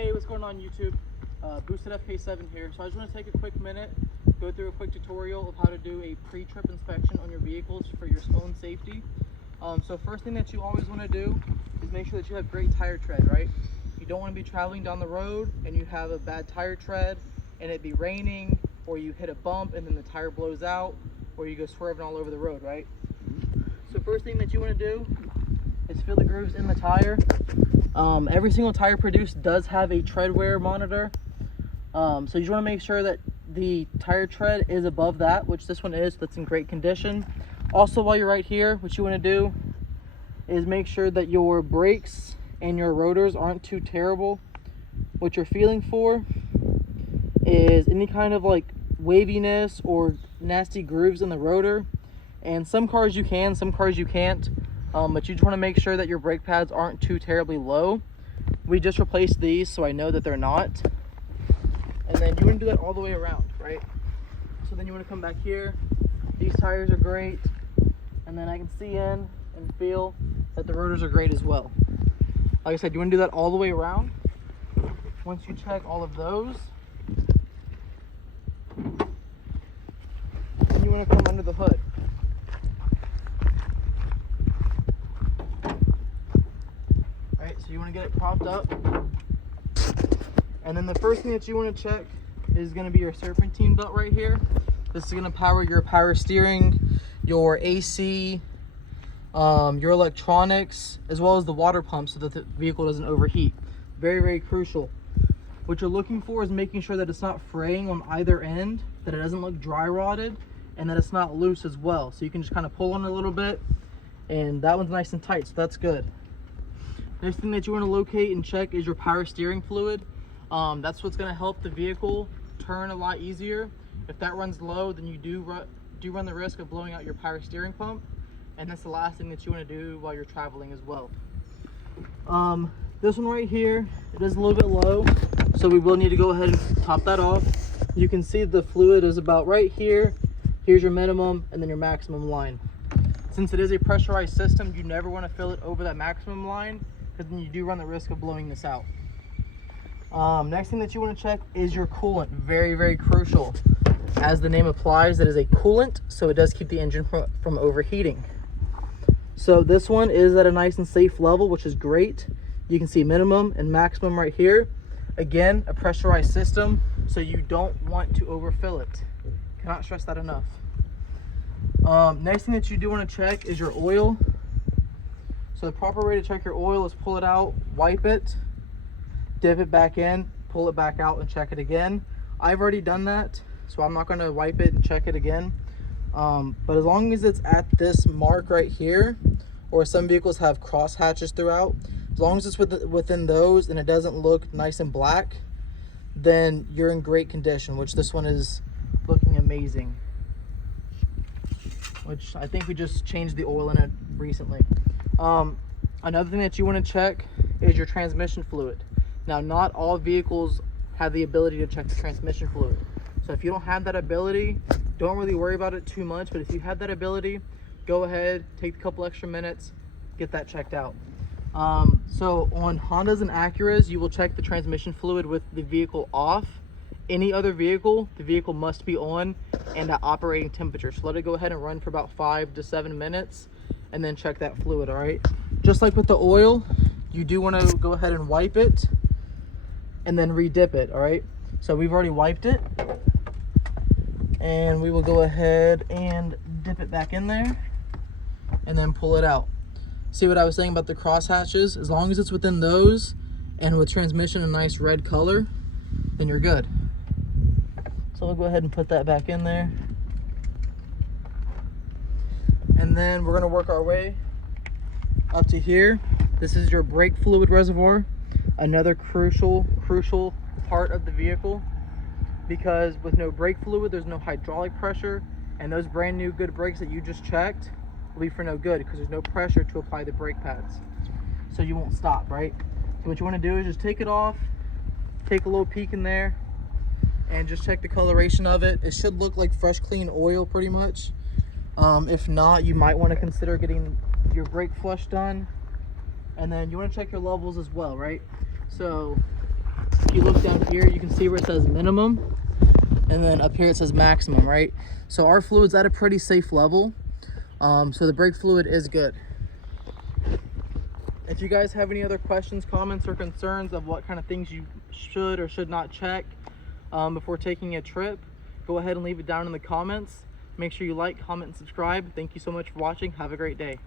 Hey, what's going on YouTube? Boosted FK7 here. So I just want to take a quick minute, go through a quick tutorial of how to do a pre-trip inspection on your vehicles for your own safety. So first thing that you always want to do is make sure that you have great tire tread, right? You don't want to be traveling down the road and you have a bad tire tread and it be raining, or you hit a bump and then the tire blows out, or you go swerving all over the road, right? So first thing that you want to do is feel the grooves in the tire. Every single tire produced does have a tread wear monitor. So you just want to make sure that the tire tread is above that, which this one is, that's in great condition. Also, while you're right here, what you want to do is make sure that your brakes and your rotors aren't too terrible. What you're feeling for is any kind of like waviness or nasty grooves in the rotor. And some cars you can, some cars you can't. But you just want to make sure that your brake pads aren't too terribly low. We just replaced these, so I know that they're not. And then you want to do that all the way around, right? So then you want to come back here. These tires are great. And then I can see in and feel that the rotors are great as well. Like I said, you want to do that all the way around. Once you check all of those, then you want to come under the hood. So you want to get it propped up, and then the first thing that you want to check is going to be your serpentine belt right here. This is going to power your power steering, your AC, your electronics, as well as the water pump, so that the vehicle doesn't overheat. Very, very crucial. What you're looking for is making sure that it's not fraying on either end, that it doesn't look dry rotted, and that it's not loose as well. So you can just kind of pull on it a little bit, and that one's nice and tight, so that's good. Next thing that you want to locate and check is your power steering fluid. That's what's going to help the vehicle turn a lot easier. If that runs low, then you do run the risk of blowing out your power steering pump, and that's the last thing that you want to do while you're traveling as well. This one right here, it is a little bit low, so we will need to go ahead and top that off. You can see the fluid is about right here. Here's your minimum and then your maximum line. Since it is a pressurized system, you never want to fill it over that maximum line, because then you do run the risk of blowing this out. Next thing that you want to check is your coolant. Very, very crucial. As the name applies, it is a coolant, so it does keep the engine from overheating. So this one is at a nice and safe level, which is great. You can see minimum and maximum right here. Again, a pressurized system, so you don't want to overfill it. Cannot stress that enough. Next thing that you do want to check is your oil. So the proper way to check your oil is pull it out, wipe it, dip it back in, pull it back out, and check it again. I've already done that, so I'm not going to wipe it and check it again. But as long as it's at this mark right here, or some vehicles have cross hatches throughout, as long as it's within those and it doesn't look nice and black, then you're in great condition, which this one is looking amazing. Which I think we just changed the oil in it recently. Another thing that you want to check is your transmission fluid. Now, not all vehicles have the ability to check the transmission fluid. So if you don't have that ability, don't really worry about it too much. But if you have that ability, go ahead, take a couple extra minutes, get that checked out. So on Hondas and Acuras, you will check the transmission fluid with the vehicle off. Any other vehicle, the vehicle must be on and at operating temperature. So let it go ahead and run for about 5 to 7 minutes, and then check that fluid. All right, just like with the oil, you do want to go ahead and wipe it and then re-dip it. All right, so we've already wiped it, and we will go ahead and dip it back in there and then pull it out. See what I was saying about the cross hatches? As long as it's within those and with transmission a nice red color, then you're good. So we'll go ahead and put that back in there. And then we're going to work our way up to here. This is your brake fluid reservoir, another crucial part of the vehicle, because with no brake fluid, there's no hydraulic pressure, and those brand new good brakes that you just checked will be for no good, because there's no pressure to apply the brake pads, so you won't stop, right? So what you want to do is just take it off, take a little peek in there, and just check the coloration of it. It should look like fresh, clean oil pretty much. If not, you might want to consider getting your brake flush done, and then you want to check your levels as well, right? So if you look down here, you can see where it says minimum, and then up here it says maximum, right? So our fluid's at a pretty safe level. So the brake fluid is good. If you guys have any other questions, comments, or concerns of what kind of things you should or should not check before taking a trip, go ahead and leave it down in the comments. Make sure you like, comment, and subscribe. Thank you so much for watching. Have a great day.